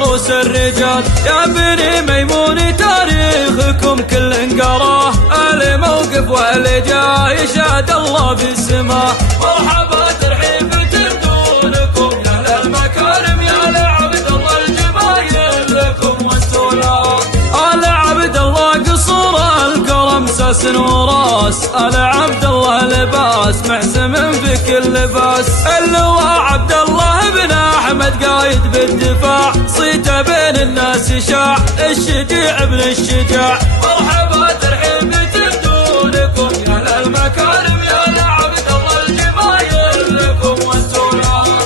روس الرجال. يا بني ميمون تاريخكم كل انقراه، الموقف والجاه يشهد الله في السماء. مرحبا ترحيب تبدونكم يا اهل المكارم، يا لعبد الله الجمايل لكم والسلام. آل عبد الله قصور الكرم ساس وراس، آل عبد الله لباس محسم في كل لباس. اللواء عبد الله بن احمد قايد بالدفاع، صيته بين الناس شاع الشجيع ابن الشجاع. مرحبا ترحيب تبدونكم يا اهل المكارم، يا لعبد الله الجمايل لكم والسلام.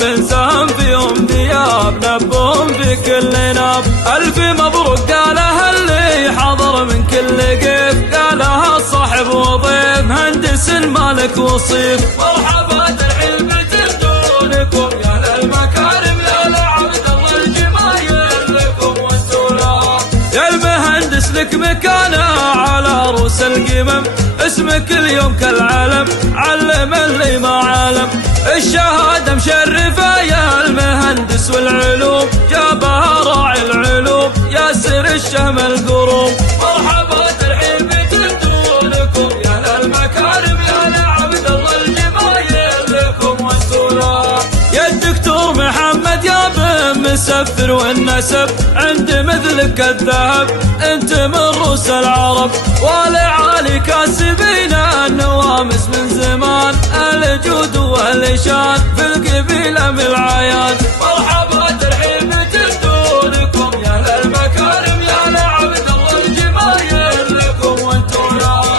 من سهم فيهم ثياب نبهم في كل ناب. ألف مبروك قالها اللي حضر من كل قيف، قالها صاحب وضيف مهندس مالك وصيف. مرحبا ترحيب تبدونكم يا اهل المكارم، يا لعبد الله الجمايل لكم والسلام. يا المهندس لك مكانه على روس القمم، اسمك اليوم كالعلم علم اللي ما علم. الشهادة مشرفة يا المهندس والعلوم، جابها راعي العلوم ياسر الشهم القروم. مرحبا ترحيب تبدونكم يا اهل المكارم، يا لعبد الله الجمايل لكم والسلام. يا الدكتور محمد يا بن مسفر والنسب، عند مثلك الذهب انت من روس العرب. ولعالي كاسبين النوامس من زمان، الجود والشان في القبيلة من العيان. مرحبا ترحيب تبدونكم يا اهل المكارم، يا لعبد الله الجمايل لكم والسلام.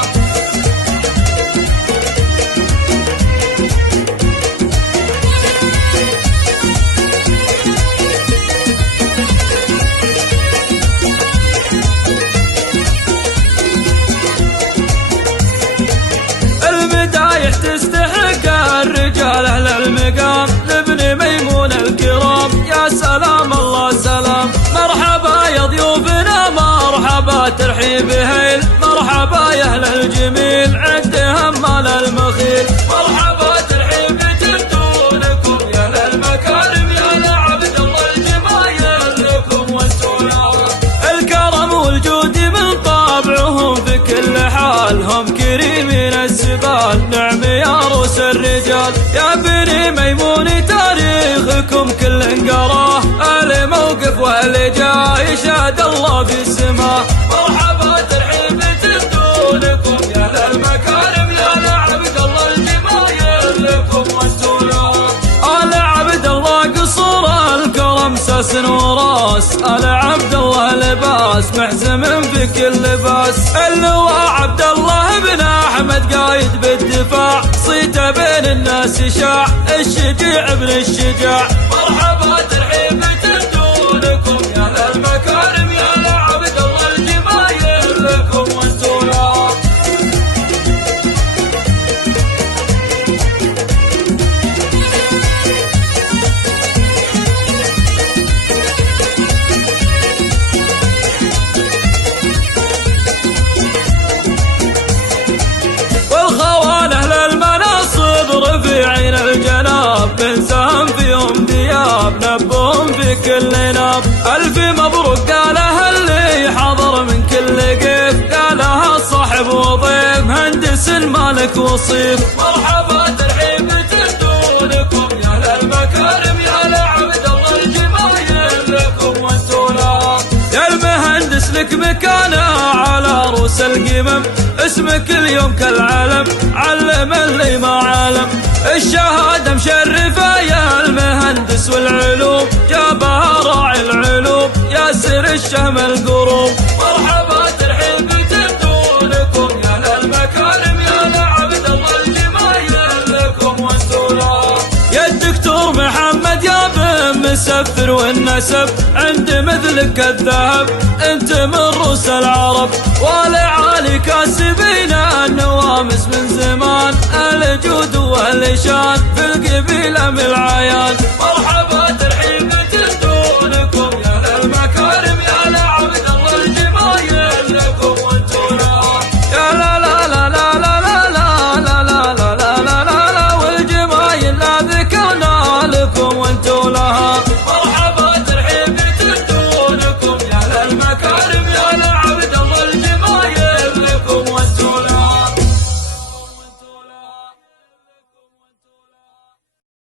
تستحق الرجال اهل المقام، لابن ميمون الكرام يا سلام الله سلام. مرحبا يا ضيوفنا مرحبا ترحيب هيل، مرحبا يا اهل الجميل عند همال المخيل. مرحبا ترحيب تبدونكم يا اهل المكارم، يا لعبد الله الجمايل لكم والسلام. الكرم والجود من طابعهم في كل حال، هم كريمين السبال نعم يا روس الرجال. يا بني ميمون تاريخكم كل انقراه، الموقف والجاه يشهد الله في السماء. مرحبا ترحيب تبدونكم يا اهل المكارم، يا لعبد الله الجمايل لكم والسلام. آل عبد الله قصور الكرم ساس وراس، آل عبد الله لباس محزم في كل لباس. اللواء عبد الله بن احمد قايد بالدفاع، صيته بين الناس شاع الشجيع ابن الشجاع. مرحبا ترحيب تبدونكم يا اهل المكارم، يا لعبد الله الجمايل لكم والسلام. رفيعين الجناب من سهم فيهم ثياب نبهم في كل ناب. ألف مبروك قالها اللي حضر من كل قيف، قالها صاحب وضيف مهندس مالك وصيف. مرحبا ترحيب تبدونكم يا اهل المكارم، يا لعبد الله الجمايل لكم والسلام. يا المهندس لك مكانه على روس القمم، اسمك اليوم كالعلم علم اللي ما علم. الشهادة مشرفة يا المهندس والعلوم، جابها راعي العلوم ياسر الشهم القروم. مرحبا ترحيب تبدونكم يا اهل المكارم، يا لعبد الله الجمايل لكم والسلام. يا الدكتور محمد يا بن مسفر والنسب، عند مثلك الذهب انت من روس العرب. ولعالي كاسبين النوامس من زمان، الجود أهل شان في القبيلة من العيان.